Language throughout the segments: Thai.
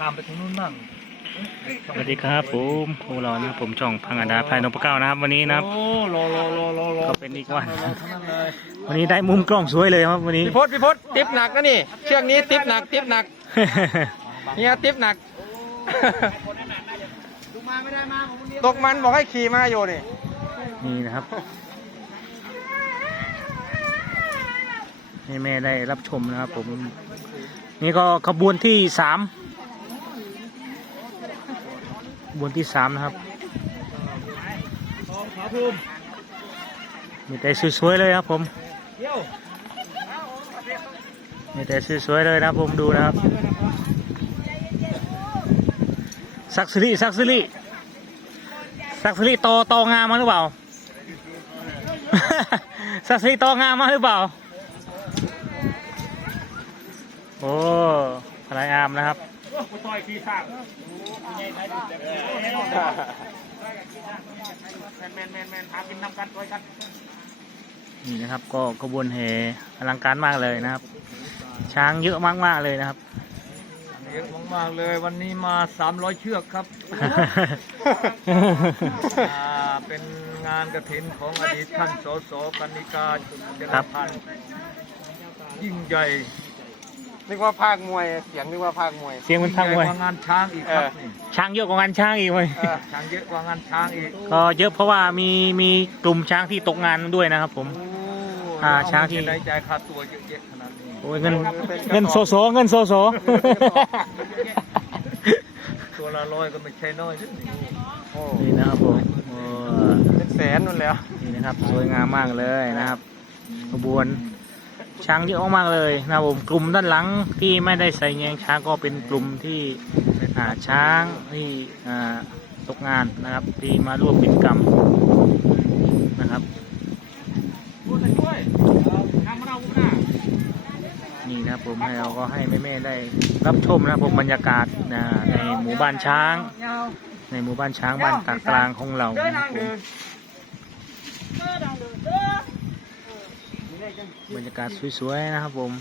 ข้ามไปทางนู้นมั่งสวัสดีครับผมโอรอนะครับผมช่องพังอาดาพายนพเก้านะครับ วันนี้นะครับ โอ้รอรอรอรอรอก็เป็นอีกวัน รอทั้งนั้นเลยวันนี้ได้มุมกล้องสวยเลยครับวันนี้ พี่พ ศพี่พศติ๊บหนักนะนี่ เชือกนี้ติ๊บหนักติ๊บหนักเนี่ยติ๊บหนัก ตกมันบอกให้ขี่มาอยู่นี่ นี่นะครับให้แม่ได้รับชมนะครับผม นี่ก็ขบวนที่สามข บวนที่สามนะครับ มีแต่สวยๆเลยครับผมมีแต่สวยๆเลยนะครับผมดูนะครับสักสิริสักสิริสักสิริโตโตงามมาหรือเปล่าสักสิริโตงามมาหรือเปล่าโอ้พลายอามนะครับ นี่นะครับ ก็ขบวนแห่อลังการมากเลยนะครับ ช้างเยอะมากๆเลยนะครับเยอะมากๆเลยวันนี้มา 300 เชือกครับอ่าเป็นงานกระถินของอดีตท่านสสกนิกาเจครัริบญพันธ์ยิ่งใหญ่ นึกว่าภาคมวย เสียงนึกว่าภาคมวย เสียงมันพังยิ่เลใหยญ่กว่างานช้างอีกครับเออนี่ช้างเยอะกว่างานช้างอีกเลยเออช้างเยอะกว่างานช้างอีกก็เยอะเพราะว่ามีมีกลุ่มช้างที่ตกงานด้วยนะครับผม โอ้อ่าช้างที่เอเงินได้จ่ายค่าตัวเยอะแยะขนาดนี้โอ้ยเงินเงินโซโซเงินโซโซ ตัวละร้อยก็ไม่ใช่น้อยนะนี่โอ้นี่นะครับผมโอ้เป็นแสนนู่นแล้วนี่นะครับสวยงามมากเลยนะครับขบวน ช้างเยอะมากเลยนะครับผมกลุ่มด้านหลังที่ไม่ได้ใส่แยงช้างก็เป็นกลุ่มที่อ่าช้างที่ตกงานนะครับ ที่มาร่วมกิจกรรมนะครับนี่นะครับผมให้เราก็ให้แม่ๆได้รับชมนะครับผมบรรยากาศนะในหมู่บ้านช้าง ในหมู่บ้านช้างบ้านตากกลางของเรานะครับผม บรรยากาศสวยๆนะครับผม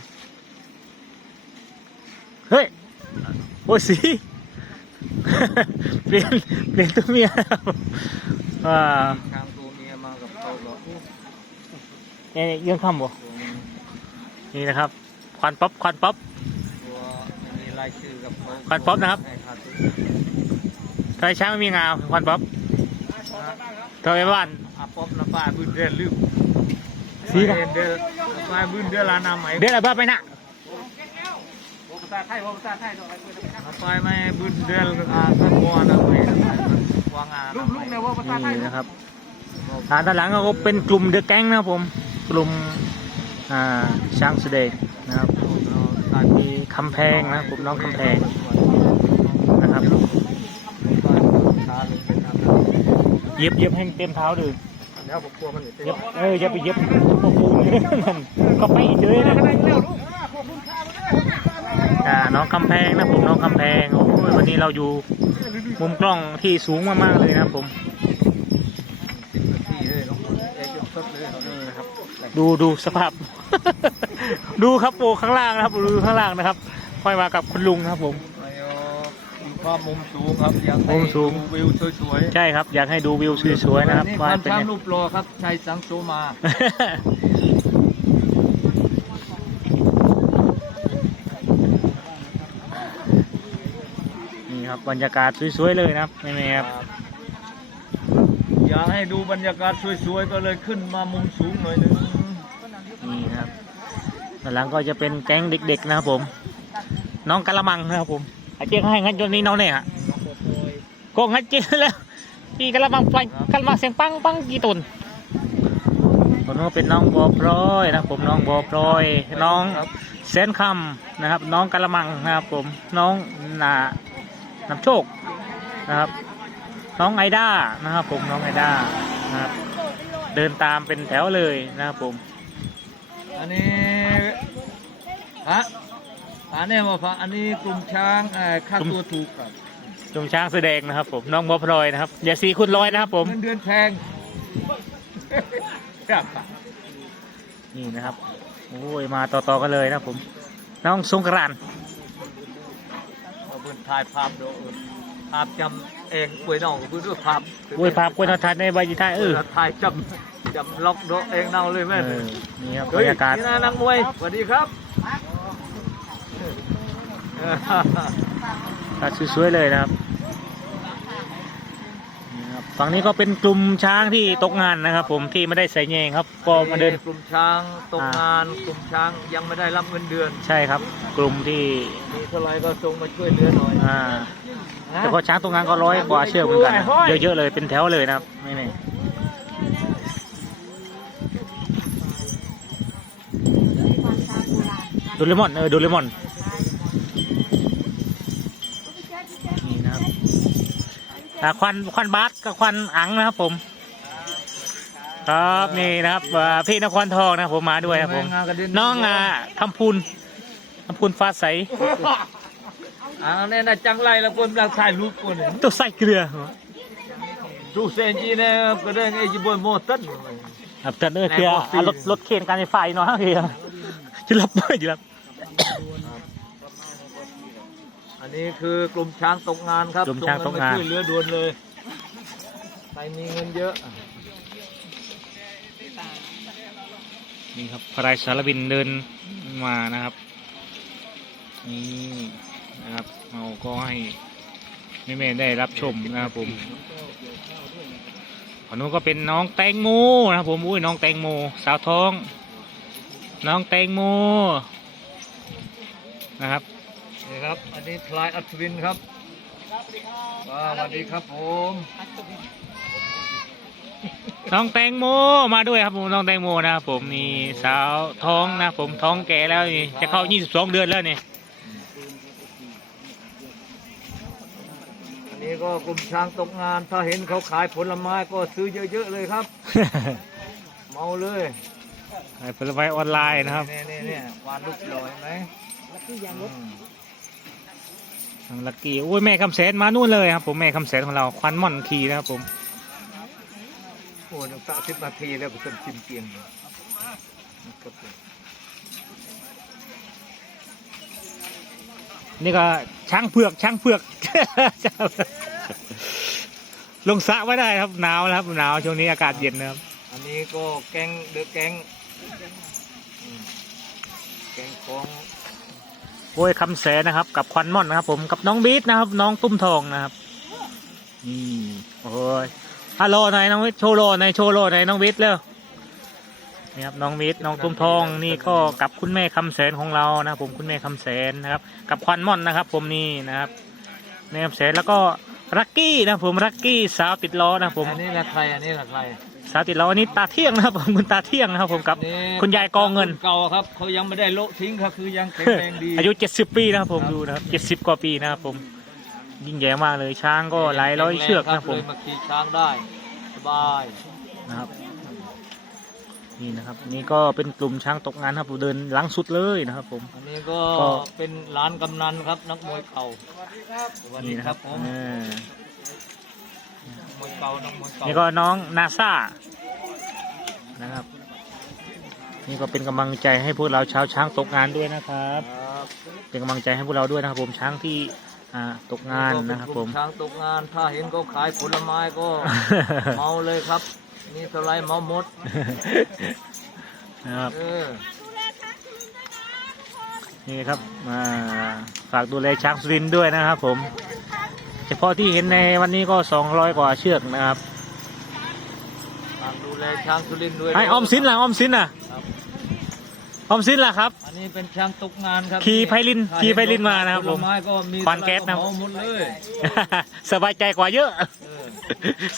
เฮ้ย โอ้ยสี เปลี่ยนเปลี่ยนตัวเมียครับอ่าช้างตัวเมียมากับเขาก็เอ๊ะเยื่องคำบ่นี่นะครับควันป๊อปควันป๊อปตัวไม่มีรายชื่อกับเขาขวัญป๊อปนะครับให้ค่าตัวทำไมช้างไม่มีงาควันป๊อปทำไมบ้านอาป๊อปนะป้าบืนเดือนลืม สีเดืนะอนเดือนป้าบืนเดือนลานาไหมเดินอะไรบ้าไปนะไปไม่บืนเดือนอ่าท่านวัวนะไหมวางงานลูกลูกเนี่ยว่าภาษาไทยนี่นะครับอ่าด้านหลังก็เป็นกลุ่มเดอะแก๊งนะครับผม กลุ่มอ่าช้างเสด็จนะครับมีคำแพงนะครับผมน้องคำแพงนะครับเย็บเย็บให้เต็มเท้าดู แล้วผมกลัวมันเย็บเอออย่าไปเย็บพวกปูนนั่นก็ไปอีกเลยนะอ่าน้องคำแพงนะผมน้องคำแพงโอ้ยวันนี้เราอยู่มุมกล้องที่สูงมากๆเลยนะครับผมที่เลยน้องเอ้ยจนสดเลยเขาเนี่ยนะครับดูดูสภาพ ดูครับโอ้ข้างล่างนะครับดูข้างล่างนะครับ ค่อยมากับคุณลุงนะครับผม ไอ้ดูภาพมุมสูงครับอยากให้มุมสูง ดูวิวสวยๆใช่ครับ อยากให้ดูวิวสวยๆนะครับนี่ว่าควานเป็นช้างยังรูปรอครับชัยสังโสมา นี่ครับบรรยากาศสวยๆเลยนะครับแม่ๆครับ อยากให้ดูบรรยากาศสวยๆ ก็เลยขึ้นมามุมสูงหน่อยหนึงนี่นะครับด้านหลังก็จะเป็นแก๊งเด็กๆนะครับผม น้องกะละมังนะครับผม อาเจ๊เขาให้งั้นจนนี้น้องเนี่ยฮะก็งั้นเจ๊แล้วพี่กะละมังไปกะละมังเสียงปังปังกี่ตุนคนนู้นเป็นน้องบัวพลอยนะครับผมน้องบัวพลอย น้องครับแสนคำนะครับ น้องกะละมังนะครับ ผมน้องนาน้ำโชคนะครับ น้องไอด้านะครับ ผมน้องไอด้านะครับ เดินตามเป็นแถวเลยนะครับผม อันนี้ฮะ อันนี้มาฟังอันนี้กลุ่มช้างเอ่อค่าตัวถูกครับจงช้างแสดงนะครับ ผมน้องบัวพลอยนะครับอย่าสีคุณร้อยนะครับ ผมเงินเดือนแพงครับนี่นะครับโอ้ยมาต่อๆกันเลยนะครับผม น้องสงกรานต์เอาเพื่อนถ่ายภาพดูเออภาพจำเองป่วยน้องก็คือภาพอุ้ยภาพกวนทัศน์ในใบยีไทยเออถ่ายจำจำล็อกดูเองเนาเลยแม่เออนี่ครับบรเฮ้ยรยากาศ นี่นะนักมวยสวัสดีครับเอ อก็สวยๆเลยนะครับนี่ครับฝั่งนี้ก็เป็นกลุ่มช้างที่ตกงานนะครับ ผมที่ไม่ได้ใส่แยงครับ ก็มาเดินกลุ่มช้างตกงานกลุ่มช้างยังไม่ได้รับเงินเดือน ใช่ครับ กลุ่มที่มีเท่าไหรก็ส่งมาช่วยเหลือหน่อยอ่าแต่พอช้างตกงานก็ร้อยกว่าเชือกเหมือนกันนะเยอะๆเลยเป็นแถวเลยนะครับนี่นี่โดูเลมอนเออโดูเลมอนนี่ ควันควันบาสกับควันอังนะครับผม ครับนี่นะครับอ่าพี่นครทองนะครับผมมาด้วยครับผมแงากระเด็น้องอ่าคำพูนคำพูนฟ้าใสอ่าเนี่ยนะจังไรละคนเราถ่ายรูปคนเนี่ยตัวใส่เกลือดูเซนจีเนี่ยก็ได้ไอ้จีบอยโมตันครับแต่เนื้อเกลืออะรถรถเข็นการไฟฟ้าเนาะเฮียจะรับไม่จะรับอั นนี้คือกลุ่มช้างตกงานครับกลุ่มช้างตกงานส่เมช่วยเหลือด่วนเลยใครมีเงินเยอะนี่ครับพระราชสารบินเดินมานะครับนี่นะครับเราก็ให้แม่ๆได้รับชมนะครับผมอันนู้นก็เป็นน้องแตงโมนะครับผมอุ้ยน้องแตงโม สาวท้อง น้องแตงโมนะครับ นี่ครับ อันนี้พลายอัศวินครับว้าวสวัสดีครับผมน้องแตงโมมาด้วยครับผมน้องแตงโมนะครับผมนี่สาวท้องนะครับผมท้องแก่แล้วนี่จะเข้า 22 เดือนแล้วนี่อันนี้ก็กลุ่มช้างตกงาน ถ้าเห็นเขาขายผลไม้ก็ซื้อเยอะๆเลยครับ เมาเลยขายผลไม้ออนไลน์นะครับเนี่ยเนี่ยเนี่ยวานลูกลอยไหมอืม ทางลักกี้โอ้ยแม่คำแสนมานู่นเลยครับผมแม่คำแสนของเราควันม่อนคีนะครับผมโอ้ยสักสิบนาทีแล้วก็จนชิมเกียงเลยครับผมนี่ก็ช้างเผือกช้างเผือก ลงสระไว้ได้ครับหนาวนะครับหนาวช่วงนี้อากาศเย็นนะครับ อันนี้ก็แกงเดือแกงอืมแกงของโอ้ยคำแสนนะครับ กับควันม่อนนะครับ ผมกับน้องบีทนะครับ น้องตุ้มทองนะครับนี่โอ้ยฮัลโหลหน่อยน้องวิทย์โชว์โลหน่อยโชว์โลหน่อยน้องวิทเร็วนี่ครับน้องวิทย์น้องตุ้มทองนี่ก็กับคุณแม่คำแสนของเรานะครับผมคุณแม่คำแสนนะครับ กับควันม่อนนะครับ ผมนี่นะครับแม่คำแสนแล้วก็รักกี้นะผมรักกี้สาวติดล้อนะผมอันนี้แหละใครอันนี้แหละใคร สาวติดล้ออันนี้ตาเที่ยงนะครับผมคุณตาเที่ยงนะครับผมกับนี่คุณยายกองเงินเก่าครับเขายังไม่ได้โละทิ้งครับคือยังแข็งแรงดีอายุเจ็ดสิบปีนะครับผมครับดูนะครับเจ็ดสิบกว่าปีนะครับผมยิ่งใหญ่มากเลยช้างก็หลายร้อยเชือกนะครับผมเลยมาขี่ช้างได้สบายนะครับนี่นะครับนี่ก็เป็นกลุ่มช้างตกงานครับผมเดินหลังสุดเลยนะครับ ผมอันนี้ก็ก็เป็นร้านกำนันครับนักมวยเก่าสวัสดีนี่นะคครัรับบผมเออ มวยเก่านักมวยเก่านี่ก็น้องนาซานะครับ นี่ก็เป็นกำลังใจให้พวกเราชาวช้างตกงานด้วยนะครับ ครับเป็นกำลังใจให้พวกเราด้วยนะครับ ผมช้างที่อ่าตกงานนะครับผม ช้างตกงาน ถ้าเห็นเขาขายผลไม้ก็ เมาเลยครับ นี่เท่าไรเมาหมด นะครับ เออ นี่ครับอ่าฝากดูแลช้างสุรินทร์ด้วยนะครับผม เฉพาะที่เห็นในวันนี้ก็200กว่าเชือกนะครับฝากดูแลช้างสุรินทร์ด้วยไอออมสินล่ะออมสินล่ะครับออมสินล่ะครับ อันนี้เป็นช้างตกงานครับขี่ไพลินถ้ขี่ไพลินมานะครับผผลมไม้ก็มีควันแก๊สนะครับเมาหมดเลยสบายใจกว่าเยอะ เออ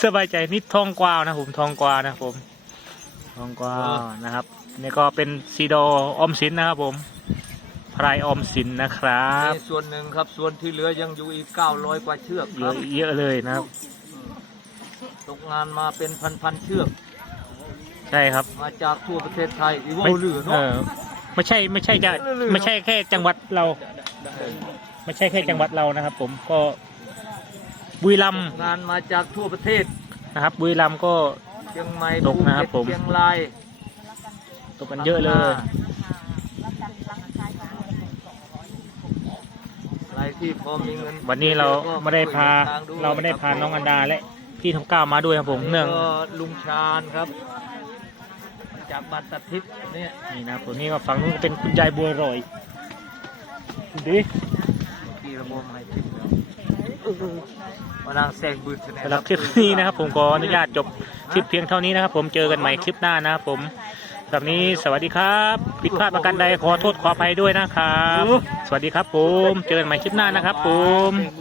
สบายใจนิดทองกวาวนะผมทองกวาวนะครับผมทองกวาวนะครับนี่ก็เป็นซีโดออมสินนะครับผมพ รายออมสินนะครับนี่ส่วนหนึ่งครับ ส่วนที่เหลือยังอยู่อีก 900 กว่าเชือกเยครัอะบเยอะเลยนะครับ ตกงานมาเป็นพันๆเชือก ใช่ครับมาจากทั่วประเทศไทยอีวอไม่ลลือเอเนาะ อไม่ใช่ไม่ใช่จะไม่ใช่แค่จังหวัดเรา ไม่ใช่แค่จังหวัดเรานะครับ ผมก็บุรีรัมย์งานมาจากทั่วประเทศนะครับบุรีรัมย์ก็ เชียงใหม่ตกนะครับภูเก็ตผม เชียงรายตกกันเยอะเลยหลา ยที่พอมีเงินวันนี้เราไม่ได้พาก็ช่วยดินทงวยเราไม่ได้พาน้องอันดาและพี่ทองก้าวมาด้วยครับผมเนื่องแล้วก็ลุงชาญครับ จากบัตรตัดทิพย์เนี่ยนี่นะครับผมนี่ก็ฝั่งนู้นเป็นคุณยายบัวรอยดูดิกี่ระบบให้ทิพย์แล้วมานั่งแซงบืนแสดงสำหรับคลิปนี้นะครับผมขออนุญาตจบคลิปเพียงเท่านี้นะครับผมเจอกันใหม่คลิปหน้านะครับผม สำหรับนี้สวัสดีครับผิดพลาดประการใดขอโทษขออภัยด้วยนะครับ สวัสดีครับผม เจอกันใหม่คลิปหน้านะครับผมแซงบืน